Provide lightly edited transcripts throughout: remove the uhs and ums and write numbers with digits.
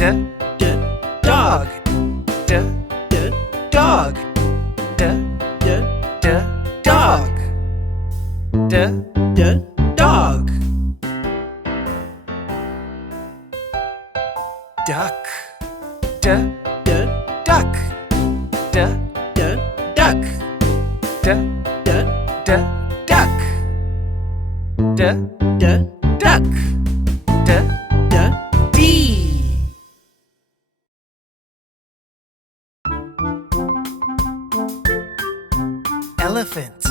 dog. Dog. Dog. Dog. Duck. Duck. Duck. Duck. D. Elephant.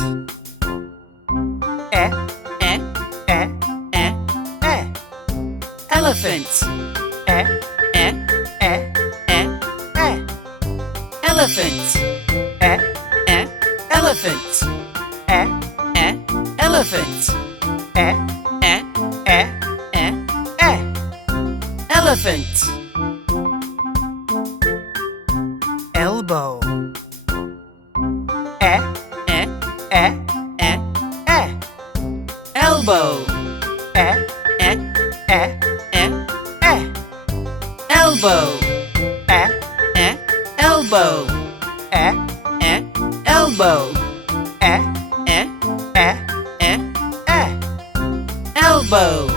Elephant. Elephant. Elephant. Elephant. Elephant. Elbow. Elbow. Elbow. Elbow. Elbow. Elbow.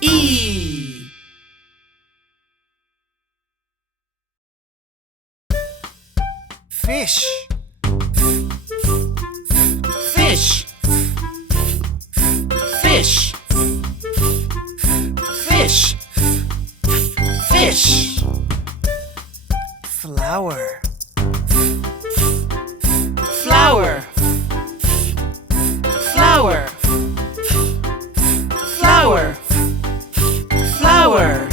E. Fish. Fish. Fish. Fish. Fish. Flower. Flower. Flower. Flower. Flower.